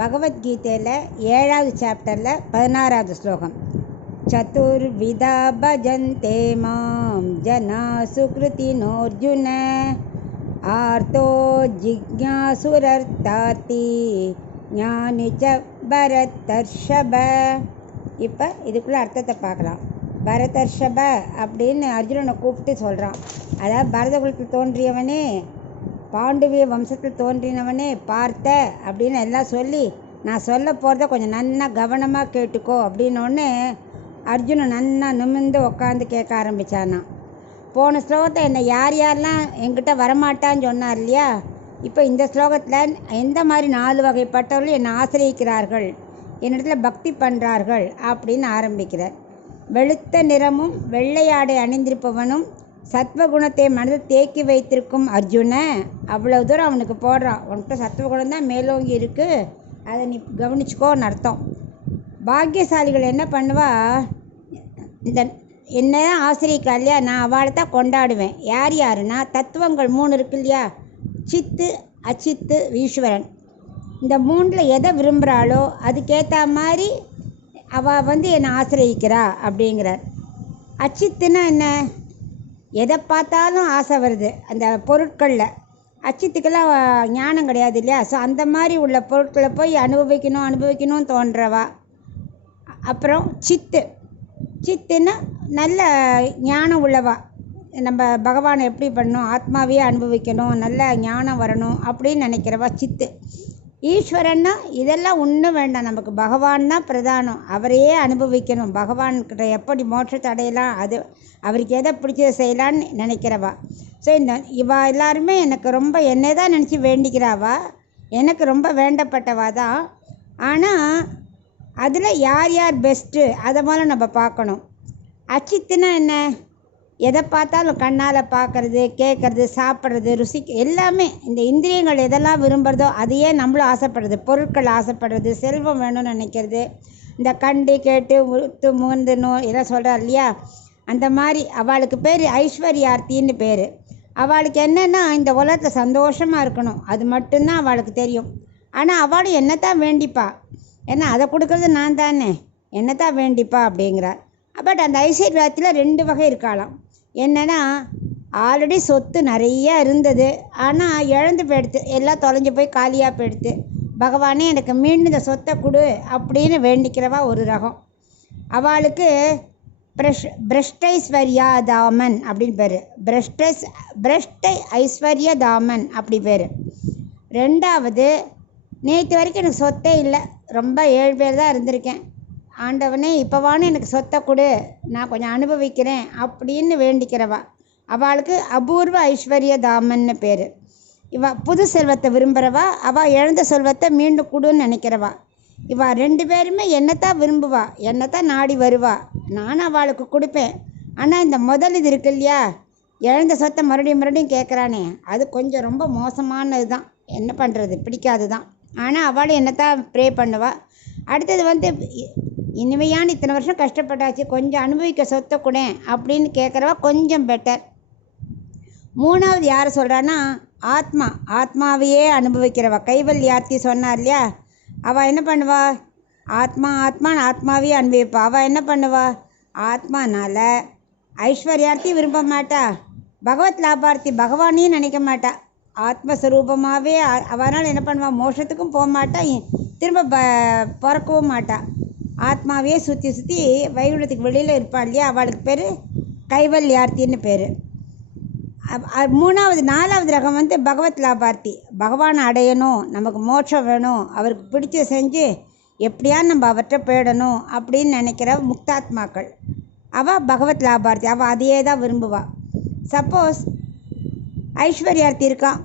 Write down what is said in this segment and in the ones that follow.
பகவத்கீதையில் 7வது சாப்டரில் 16வது ஸ்லோகம். சதுர்விதா பஜந்தே மாம் ஜனா சுக்ருதினோர்ஜுன ஆர்த்தோ ஜிக்ஞாசுரர்த்தார்த்தி ஞானி ச பரதர்ஷப. இப்போ இதுக்குள்ளே அர்த்தத்தை பார்க்கலாம். பரதர்ஷப அப்படின்னு அர்ஜுனனை கூப்பிட்டு சொல்கிறான். அதாவது பரதகுலத்தில் தோன்றியவனே, பாண்டுவிய வம்சத்தில் தோன்றினவனே, பார்த்த அப்படின்னு எல்லாம் சொல்லி, நான் சொல்ல போகிறத கொஞ்சம் நன்னா கவனமாக கேட்டுக்கோ அப்படின்னோடனே அர்ஜுனன் நன்னா நிமிர்ந்து உட்காந்து கேட்க ஆரம்பித்தானான். போன ஸ்லோகத்தை என்னை யார் யாரெல்லாம் என்கிட்ட வரமாட்டான்னு சொன்னார் இல்லையா, இப்போ இந்த ஸ்லோகத்தில் எந்த மாதிரி 4 வகைப்பட்டவர்கள் என்னை ஆசிரியிக்கிறார்கள், என்னிடத்தில் பக்தி பண்ணுறார்கள் அப்படின்னு ஆரம்பிக்கிறார். வெளுத்த நிறமும் வெள்ளையாடை அணிந்திருப்பவனும் சத்வகுணத்தை மனதில் தேக்கி வைத்திருக்கும் அர்ஜுன, அவ்வளோ தூரம் அவனுக்கு போடுறான். உன்கிட்ட சத்வகுணம் தான் மேலோங்கி இருக்குது, அதை நீ கவனிச்சுக்கோன்னு அர்த்தம். பாக்கியசாலிகள் என்ன பண்ணுவா, இந்த என்ன ஆசிரியக்கா இல்லையா, நான் அவளை தான் கொண்டாடுவேன். யார் யாருன்னா, தத்துவங்கள் 3 இருக்கு இல்லையா, சித்து அச்சித்து ஈஸ்வரன். இந்த 3ல் எதை விரும்புகிறாளோ அதுக்கேற்ற மாதிரி அவள் என்னை ஆசிரியிக்கிறா அப்படிங்கிறார். அச்சித்துன்னா என்ன, எதை பார்த்தாலும் ஆசை வருது அந்த பொருட்களில். அச்சித்துக்கெல்லாம் ஞானம் கிடையாது இல்லையா, ஸோ அந்த மாதிரி உள்ள பொருட்களை போய் அனுபவிக்கணும்னு தோன்றவா. அப்புறம் சித்துன்னா நல்ல ஞானம் உள்ளவா, நம்ம பகவானை எப்படி பண்ணணும், ஆத்மாவையே அனுபவிக்கணும், நல்ல ஞானம் வரணும் அப்படின்னு நினைக்கிறவா சித்து. ஈஸ்வரன்னா இதெல்லாம் ஒன்றும் வேண்டாம், நமக்கு பகவான் தான் பிரதானம், அவரையே அனுபவிக்கணும், பகவான்கிட்ட எப்படி மோட்சத்தை அடையலாம், அது அவருக்கு எதை பிடிச்சதை செய்யலான்னு நினைக்கிறவா. ஸோ இவா எல்லாருமே எனக்கு ரொம்ப என்னை தான் நினச்சி வேண்டிக்கிறாவா, எனக்கு ரொம்ப வேண்டப்பட்டவா தான். ஆனால் அதில் யார் யார் பெஸ்ட்டு அதை முதல்ல நம்ம பார்க்கணும். அச்சித்துனா என்ன, எதை பார்த்தாலும் கண்ணால் பார்க்குறது, கேட்குறது, சாப்பிட்றது, எல்லாமே இந்த இந்திரியங்கள் எதெல்லாம் விரும்புகிறதோ அதையே நம்மளும் ஆசைப்படுறது. பொருட்கள் ஆசைப்படுறது, செல்வம் வேணும்னு நினைக்கிறது, இந்த கண்டு கேட்டு உத்து முகந்துணும் எல்லாம் சொல்கிறார் இல்லையா, அந்த மாதிரி அவளுக்கு பேர் ஐஸ்வர்யார்த்தின்னு பேர். அவளுக்கு என்னென்னா இந்த உலகத்தில் சந்தோஷமாக இருக்கணும், அது மட்டும்தான் அவளுக்கு தெரியும். ஆனால் அவளும் என்னத்தான் வேண்டிப்பா, ஏன்னா அதை கொடுக்குறது நான் தானே, என்னத்தான் வேண்டிப்பா அப்படிங்கிறார். பட் அந்த ஐஸ்வர்யத்தில் 2 வகை இருக்காளாம். என்னென்னா, ஆல்ரெடி சொத்து நிறையா இருந்தது, ஆனால் இழந்து போயிடுத்து, எல்லாம் தொலைஞ்சு போய் காலியாக போயிடுத்து, பகவானே எனக்கு மீண்டும் இந்த சொத்தை கொடு அப்படின்னு வேண்டிக்கிறவா ஒரு ரகம். அவளுக்கு பிரஷ்டைஸ்வர்யா தாமன் அப்படின்னு பேர், பிரஷ்டை ஐஸ்வர்ய தாமன் அப்படி பேர். 2வது, நேற்று வரைக்கும் எனக்கு சொத்தே இல்லை, ரொம்ப 7 பேர் தான் இருந்திருக்கேன், ஆண்டவனே இப்போவானு எனக்கு சொத்தை கொடு, நான் கொஞ்சம் அனுபவிக்கிறேன் அப்படின்னு வேண்டிக்கிறவா. அவளுக்கு அபூர்வ ஐஸ்வர்ய தாமன்னு பேர். புது செல்வத்தை விரும்புகிறவா, அவள் இழந்த செல்வத்தை மீண்டும் கொடுன்னு நினைக்கிறவா. 2 பேருமே என்னத்தான் விரும்புவா, என்னத்தான் நாடி வருவா, நானும் அவளுக்கு கொடுப்பேன். ஆனால் இந்த முதல் இது இருக்கு இல்லையா, இழந்த சொத்தை மறுபடியும் கேட்குறானே, அது கொஞ்சம் ரொம்ப மோசமானது தான், என்ன பண்ணுறது, பிடிக்காது தான். ஆனால் அவளும் என்னத்தான் ப்ரே பண்ணுவா. அடுத்தது இனிமையான இத்தனை வருஷம் கஷ்டப்பட்டாச்சு, கொஞ்சம் அனுபவிக்க சொத்தை கூட அப்படின்னு கேட்குறவா கொஞ்சம் பெட்டர். 3வது யார் சொல்கிறான்னா, ஆத்மாவையே அனுபவிக்கிறவா. கைவல்யார்த்தி சொன்னார் இல்லையா, அவள் என்ன பண்ணுவா, ஆத்மாவையே அனுபவிப்பா. அவள் என்ன பண்ணுவா, ஆத்மானால ஐஸ்வர்யார்த்தி விரும்ப மாட்டா, பகவத் லாபார்த்தி பகவானையும் நினைக்க மாட்டா, ஆத்மஸ்வரூபமாகவே. அவனால் என்ன பண்ணுவா, மோட்சத்துக்கும் போக மாட்டா, திரும்ப பிறக்கவும் மாட்டா, ஆத்மாவே சுற்றி வைகுண்டத்துக்கு வெளியில் இருப்பாள் இல்லையா, அவளுக்கு பேர் கைவல்யார்த்தின்னு பேர். 4வது ரகம் பகவத் லாபார்த்தி, பகவானை அடையணும், நமக்கு மோட்சம் வேணும், அவருக்கு பிடிச்ச செஞ்சு எப்படியான்னு நம்ம அவர்கிட்ட போயிடணும் அப்படின்னு நினைக்கிற முக்தாத்மாக்கள். அவள் பகவத் லாபார்த்தி, அவள் அதையே தான் விரும்புவாள். சப்போஸ் ஐஸ்வர்யார்த்தி இருக்கான்,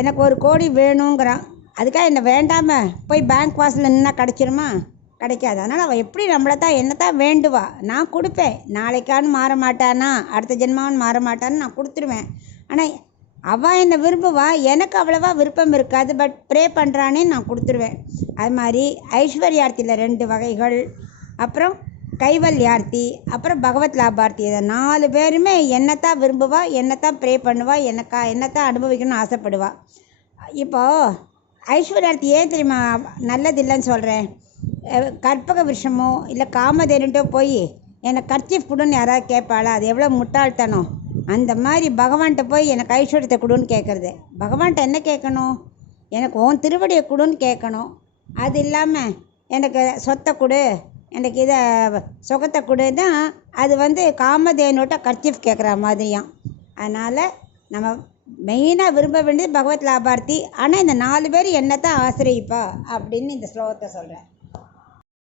எனக்கு 1 கோடி வேணுங்கிறான், அதுக்காக என்ன வேண்டாமல் போய் பேங்க் வாசலில் நின்னா கிடச்சிருமா, கிடைக்காது. அதனால் அவள் எப்படி நம்மளை தான் என்னத்தான் வேண்டுவா, நான் கொடுப்பேன், நாளைக்கான்னு மாற மாட்டானா, அடுத்த ஜென்மான்னு மாற மாட்டான்னு நான் கொடுத்துருவேன். ஆனால் அவள் என்னை விரும்புவா, எனக்கு அவ்வளவா விருப்பம் இருக்காது, பட் ப்ரே பண்ணுறானே நான் கொடுத்துருவேன். அது மாதிரி ஐஸ்வர்யார்த்தியில் 2 வகைகள், அப்புறம் கைவல்யார்த்தி, அப்புறம் பகவத் லாபார்த்தி. இதை 4 பேருமே என்னத்தான் விரும்புவா, என்னத்தான் ப்ரே பண்ணுவா, என்னத்தான் அனுபவிக்கணும்னு ஆசைப்படுவா. இப்போது ஐஸ்வர்யார்த்தி ஏன் தெரியுமா நல்லது இல்லைன்னு சொல்கிறேன்? கற்பக விஷமோ இல்லை காமதேனுட்டோ போய் எனக்கு கர்ச்சீஃப் கொடுன்னு யாராவது கேட்பாளா? அது எவ்வளோ முட்டாள்தனம். அந்த மாதிரி பகவான்கிட்ட போய் எனக்கு ஐஸ்வர்யத்தை கொடுன்னு கேட்குறது. பகவான்கிட்ட என்ன கேட்கணும்? எனக்கு உன் திருவடியை கொடுன்னு கேட்கணும். அது இல்லாமல் எனக்கு சொத்தை கொடு, எனக்கு இதை சுகத்தை கொடு தான். அது காமதேனோட்ட கர்ச்சீஃப் கேட்குற மாதிரியாம். அதனால் நம்ம மெயினாக விரும்ப வேண்டியது பகவத் லாபார்த்தி. ஆனால் இந்த 4 பேர் என்னத்தான் ஆசிரியப்பா அப்படின்னு இந்த ஸ்லோகத்தை சொல்கிறேன்.